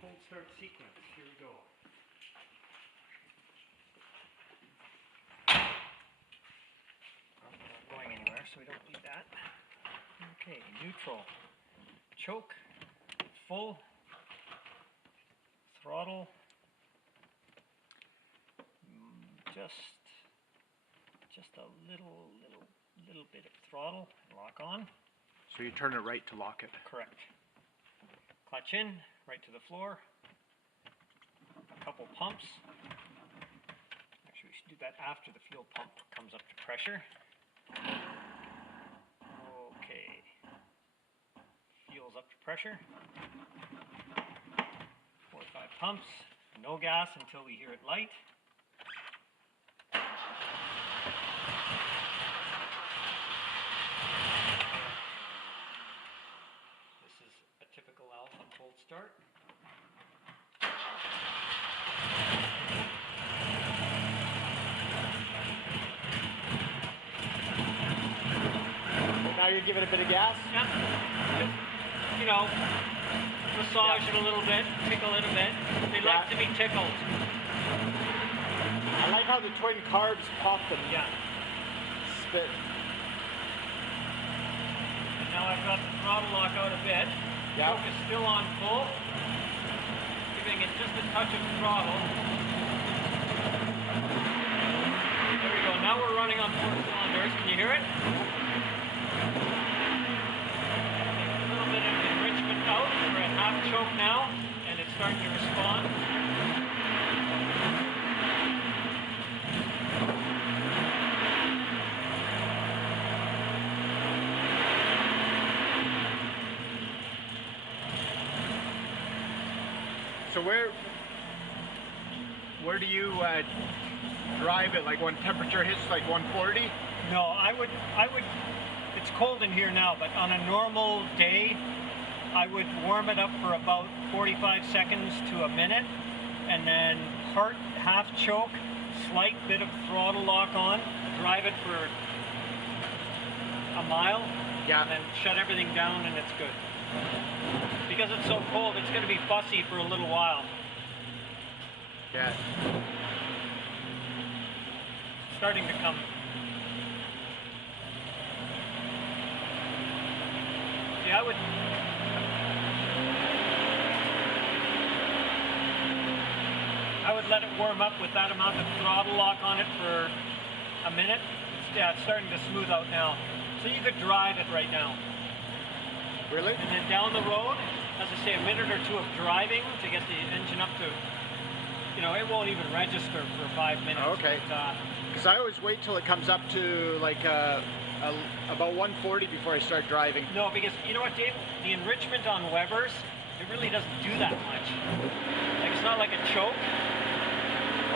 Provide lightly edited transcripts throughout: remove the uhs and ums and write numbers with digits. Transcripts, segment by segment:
cold start sequence. Here we go. Not going anywhere, so we don't need that. Okay, neutral, choke, full, throttle, just a little bit of throttle, lock on. So you turn it right to lock it. Correct. Clutch in, right to the floor. A couple pumps. Actually, we should do that after the fuel pump comes up to pressure. Okay. Fuel's up to pressure. 4 or 5 pumps. No gas until we hear it light. Typical Alfa cold start. Now you're giving a bit of gas? Yeah. Just, you know, massage it a little bit, tickle it a bit. They like to be tickled. I like how the twin carbs pop them. Yeah. Spit. And now I've got the throttle lock out a bit. Yeah. Choke is still on full. Giving it just a touch of throttle. There we go. Now we're running on 4 cylinders. Can you hear it? A little bit of enrichment out. We're at half choke now, and it's starting to respond. So where do you drive it? Like when temperature hits like 140? No, I would. It's cold in here now, but on a normal day, I would warm it up for about 45 seconds to a minute, and then part half choke, slight bit of throttle lock on, drive it for a mile, and then shut everything down, and it's good. Because it's so cold, it's going to be fussy for a little while. Yeah. Starting to come. See, I would let it warm up with that amount of throttle lock on it for a minute. It's starting to smooth out now. So you could drive it right now. Really? And then down the road, as I say, a minute or two of driving to get the engine up to, you know, it won't even register for 5 minutes. Okay. Because I always wait till it comes up to like about 140 before I start driving. No, because you know what, Dave? The enrichment on Webers, it really doesn't do that much. Like it's not like a choke.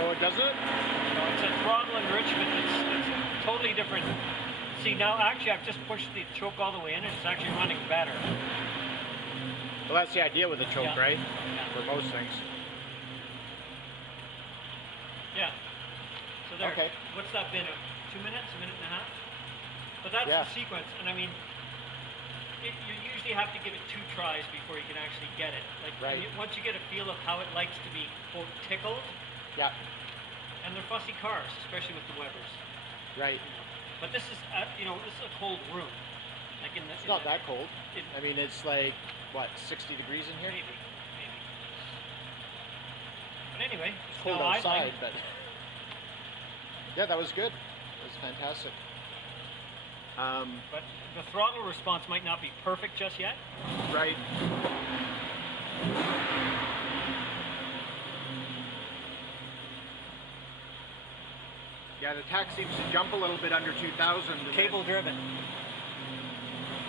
Oh, it doesn't? No, it's a throttle enrichment. It's totally different. See, now actually I've just pushed the choke all the way in and it's actually running better. Well, that's the idea with a choke, right? Yeah. For most things. Yeah. So there. Okay. What's that been? 2 minutes? A minute and a half? But that's the sequence. And I mean, you usually have to give it 2 tries before you can actually get it. Like once you get a feel of how it likes to be, quote, tickled. Yeah. And they're fussy cars, especially with the Webers. Right. But this is, you know, this is a cold room. Like it's not that cold. I mean, it's like, what, 60 degrees in here? Maybe. But anyway, it's cold outside, but... Yeah, that was good. It was fantastic. But the throttle response might not be perfect just yet. Right. Yeah, the tach seems to jump a little bit under 2,000. Cable driven.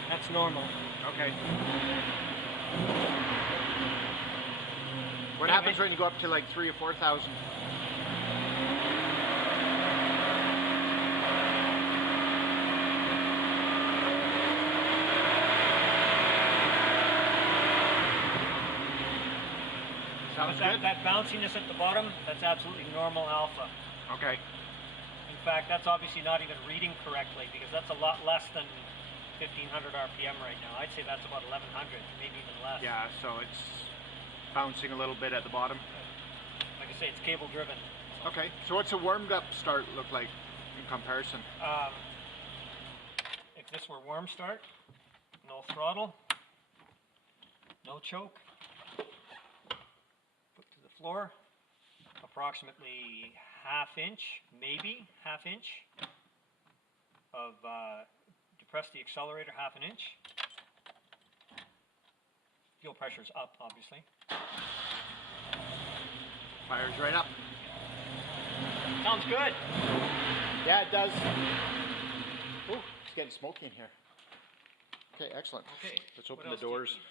That's normal. Okay. What happens when you go up to like 3,000 or 4,000? Sounds good. That bounciness at the bottom, that's absolutely normal Alfa. Okay. In fact, that's obviously not even reading correctly because that's a lot less than 1500 RPM right now. I'd say that's about 1100, maybe even less. Yeah, so it's bouncing a little bit at the bottom. Like I say, it's cable driven. Okay, so what's a warmed up start look like in comparison? If this were warm start, no throttle, no choke, foot to the floor, approximately half inch, maybe half inch of depress the accelerator half an inch. Fuel pressure's up, obviously. Fires right up. Sounds good. Yeah, it does. Oh, it's getting smoky in here. Okay, excellent. Okay. Let's what open the else do you doors. need?